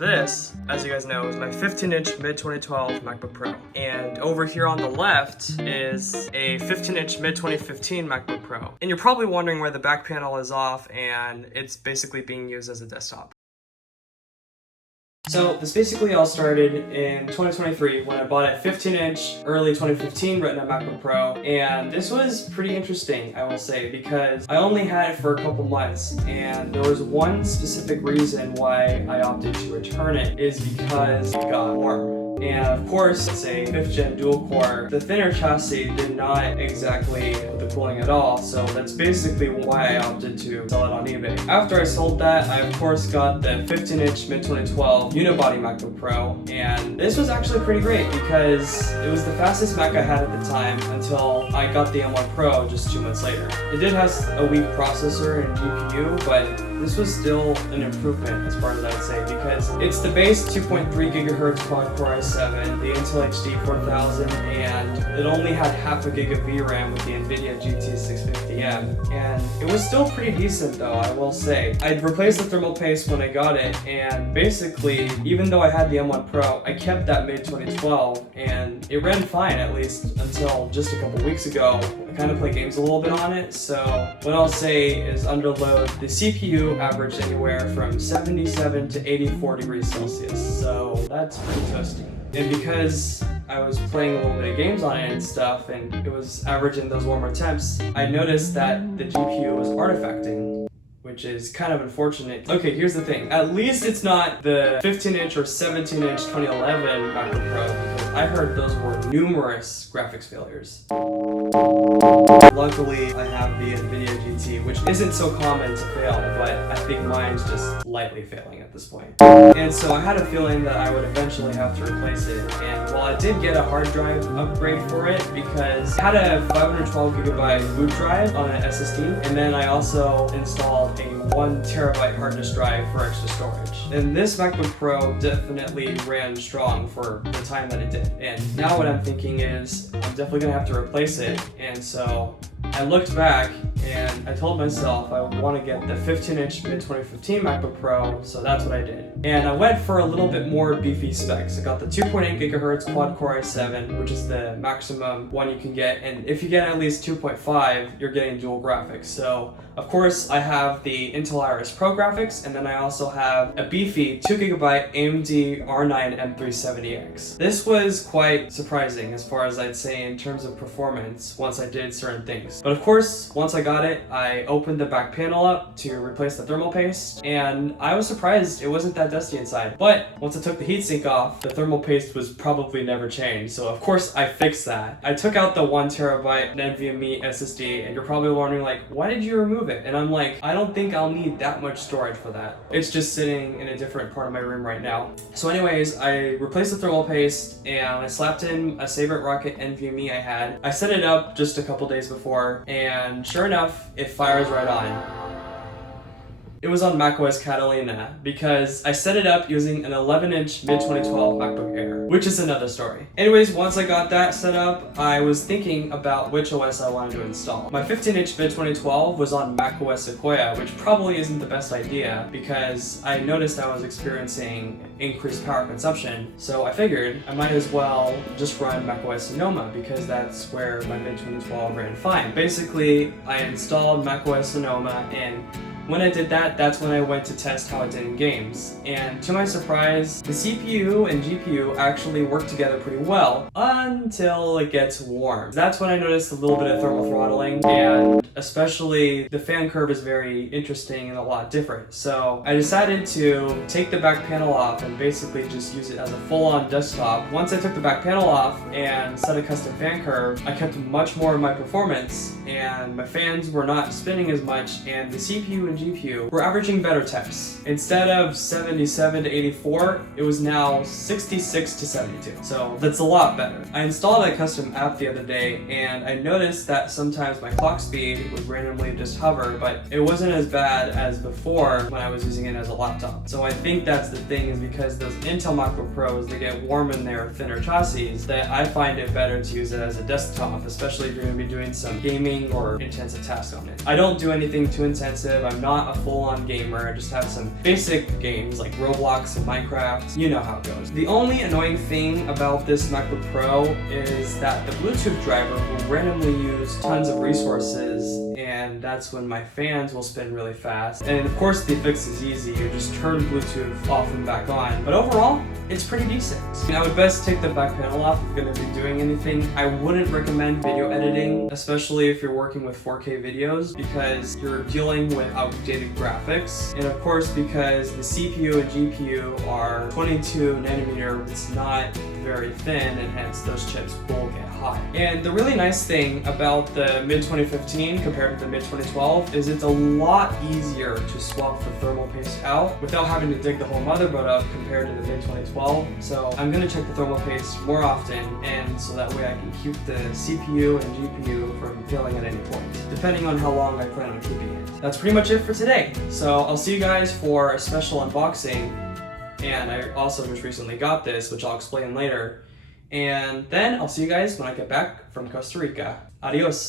This, as you guys know, is my 15-inch mid-2012 MacBook Pro. And over here on the left is a 15-inch mid-2015 MacBook Pro. And you're probably wondering where the back panel is off and it's basically being used as a desktop. So this basically all started in 2023 when I bought a 15-inch early 2015 Retina MacBook Pro, and this was pretty interesting, I will say, because I only had it for a couple months, and there was one specific reason why I opted to return it is because it got warm. And of course, it's a 5th gen dual core. The thinner chassis did not exactly put the cooling at all, so that's basically why I opted to sell it on eBay. After I sold that, I of course got the 15-inch mid-2012 Unibody MacBook Pro, and this was actually pretty great because it was the fastest Mac I had at the time until I got the M1 Pro just 2 months later. It did have a weak processor and GPU, but this was still an improvement as far as I'd say, because it's the base 2.3 GHz quad-core i7, the Intel HD 4000, and it only had half a gig of VRAM with the Nvidia GT650M, and it was still pretty decent though, I will say. I'd replaced the thermal paste when I got it, and basically, even though I had the M1 Pro, I kept that mid-2012, and it ran fine at least until just a couple weeks ago. I kind of play games a little bit on it, so what I'll say is under load, the CPU averaged anywhere from 77 to 84 degrees Celsius, so that's pretty toasty. And because I was playing a little bit of games on it and stuff, and it was averaging those warmer temps, I noticed that the GPU was artifacting, which is kind of unfortunate. Okay, here's the thing. At least it's not the 15-inch or 17-inch 2011 MacBook Pro, because I heard those were numerous graphics failures. Luckily, I have the Nvidia GT, which isn't so common to fail, but I think mine's just lightly failing at this point. And so I had a feeling that I would eventually have to replace it, and while I did get a hard drive upgrade for it because I had a 512 gigabyte boot drive on an SSD, and then I also installed a 1 terabyte hard disk drive for extra storage. And this MacBook Pro definitely ran strong for the time that it did. And now what I'm thinking is I'm definitely gonna have to replace it. And so I looked back and I told myself I would want to get the 15-inch mid-2015 MacBook Pro, so that's what I did. And I went for a little bit more beefy specs. I got the 2.8 GHz quad-core i7, which is the maximum one you can get, and if you get at least 2.5, you're getting dual graphics. So, of course, I have the Intel Iris Pro graphics, and then I also have a beefy 2GB AMD R9 M370X. This was quite surprising as far as I'd say in terms of performance once I did certain things. But of course, once I got it, I opened the back panel up to replace the thermal paste, and I was surprised it wasn't that dusty inside. But once I took the heatsink off, the thermal paste was probably never changed, so of course I fixed that. I took out the 1 terabyte NVMe SSD, and you're probably wondering like, why did you remove it? And I'm like, I don't think I'll need that much storage for that. It's just sitting in a different part of my room right now. So anyways, I replaced the thermal paste, and I slapped in a Sabrent Rocket NVMe I had. I set it up just a couple days before, and sure enough, it fires right on. It was on macOS Catalina because I set it up using an 11-inch mid-2012 MacBook Air, which is another story. Anyways, once I got that set up, I was thinking about which OS I wanted to install. My 15-inch mid-2012 was on macOS Sequoia, which probably isn't the best idea because I noticed I was experiencing increased power consumption, so I figured I might as well just run macOS Sonoma because that's where my mid-2012 ran fine. Basically, I installed macOS Sonoma, and when I did that, that's when I went to test how it did in games. And to my surprise, the CPU and GPU actually work together pretty well until it gets warm. That's when I noticed a little bit of thermal throttling, and especially the fan curve is very interesting and a lot different. So I decided to take the back panel off and basically just use it as a full-on desktop. Once I took the back panel off and set a custom fan curve, I kept much more of my performance, and my fans were not spinning as much, and the CPU and GPU were averaging better temps. Instead of 77 to 84, it was now 66 to 72. So that's a lot better. I installed a custom app the other day, and I noticed that sometimes my clock speed would randomly just hover, but it wasn't as bad as before when I was using it as a laptop. So I think that's the thing, is because those Intel MacBook Pros, they get warm in their thinner chassis, that I find it better to use it as a desktop, especially if you're going to be doing some gaming or intensive tasks on it. I don't do anything too intensive. I'm not not a full-on gamer. I just have some basic games like Roblox and Minecraft. You know how it goes. The only annoying thing about this MacBook Pro is that the Bluetooth driver will randomly use tons of resources, and that's when my fans will spin really fast. And of course the fix is easy. You just turn Bluetooth off and back on. But overall, it's pretty decent. I would best take the back panel off if you're going to be doing anything. I wouldn't recommend video editing, especially if you're working with 4K videos, because you're dealing with outdated graphics. And of course, because the CPU and GPU are 22 nanometer, it's not very thin, and hence those chips will get hot. And the really nice thing about the mid-2015 compared to the mid-2012 is it's a lot easier to swap the thermal paste out without having to dig the whole motherboard up compared to the mid-2012. So I'm going to check the thermal paste more often, and so that way I can keep the CPU and GPU from failing at any point, depending on how long I plan on keeping it. That's pretty much it for today. So I'll see you guys for a special unboxing. And I also just recently got this, which I'll explain later. And then I'll see you guys when I get back from Costa Rica. Adios.